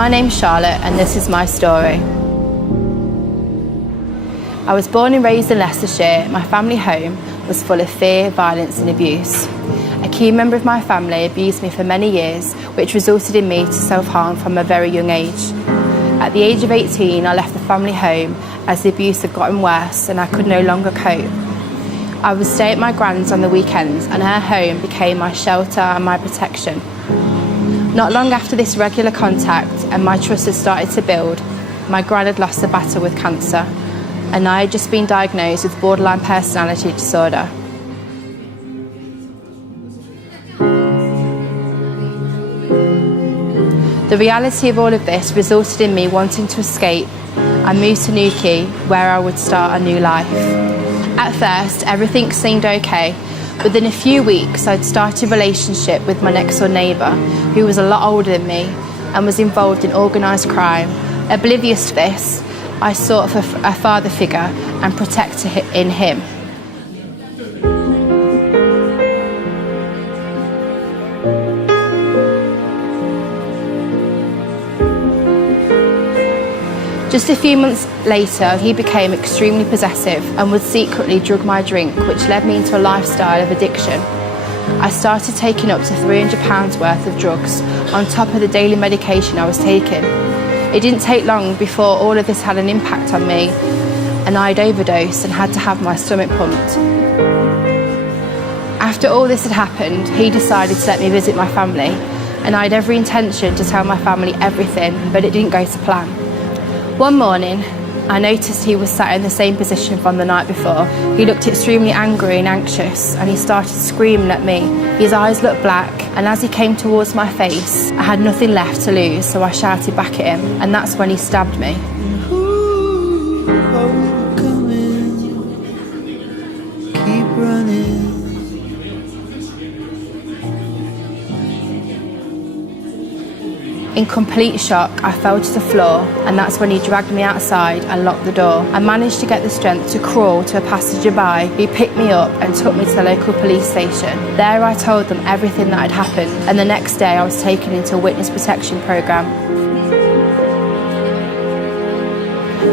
My name's Charlotte and this is my story. I was born and raised in Leicestershire. My family home was full of fear, violence and abuse. A key member of my family abused me for many years, which resulted in me to self-harm from a very young age. At the age of 18, I left the family home as the abuse had gotten worse and I could no longer cope. I would stay at my grand's on the weekends and her home became my shelter and my protection. Not long after this regular contact and my trust had started to build, my gran had lost the battle with cancer and I had just been diagnosed with borderline personality disorder. The reality of all of this resulted in me wanting to escape and move to Newquay, where I would start a new life. At first, everything seemed okay. Within a few weeks, I'd started a relationship with my next door neighbour, who was a lot older than me and was involved in organised crime. Oblivious to this, I sought for a father figure and protector in him. Just a few months later, he became extremely possessive and would secretly drug my drink, which led me into a lifestyle of addiction. I started taking up to £300 worth of drugs on top of the daily medication I was taking. It didn't take long before all of this had an impact on me and I'd overdosed and had to have my stomach pumped. After all this had happened, he decided to let me visit my family and I had every intention to tell my family everything, but it didn't go to plan. One morning, I noticed he was sat in the same position from the night before. He looked extremely angry and anxious and he started screaming at me. His eyes looked black and as he came towards my face, I had nothing left to lose, so I shouted back at him and that's when he stabbed me. Keep running. In complete shock, I fell to the floor and that's when he dragged me outside and locked the door. I managed to get the strength to crawl to a passerby who picked me up and took me to the local police station. There I told them everything that had happened and the next day I was taken into a witness protection programme.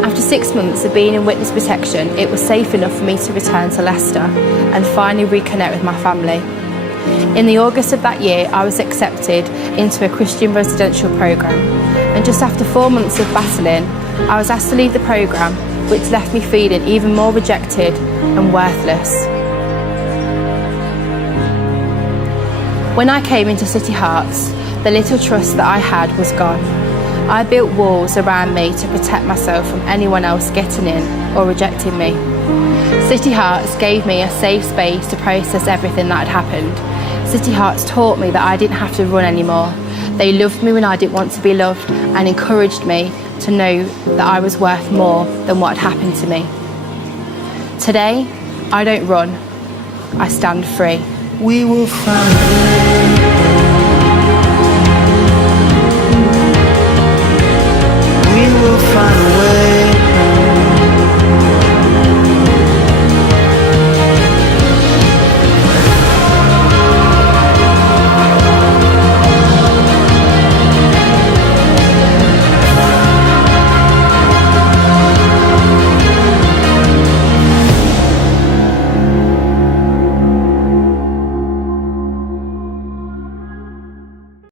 After 6 months of being in witness protection, it was safe enough for me to return to Leicester and finally reconnect with my family. In the August of that year, I was accepted into a Christian residential programme and just after 4 months of battling, I was asked to leave the programme, which left me feeling even more rejected and worthless. When I came into City Hearts, the little trust that I had was gone. I built walls around me to protect myself from anyone else getting in or rejecting me. City Hearts gave me a safe space to process everything that had happened. City Hearts taught me that I didn't have to run anymore. They loved me when I didn't want to be loved and encouraged me to know that I was worth more than what had happened to me. Today, I don't run, I stand free. We will find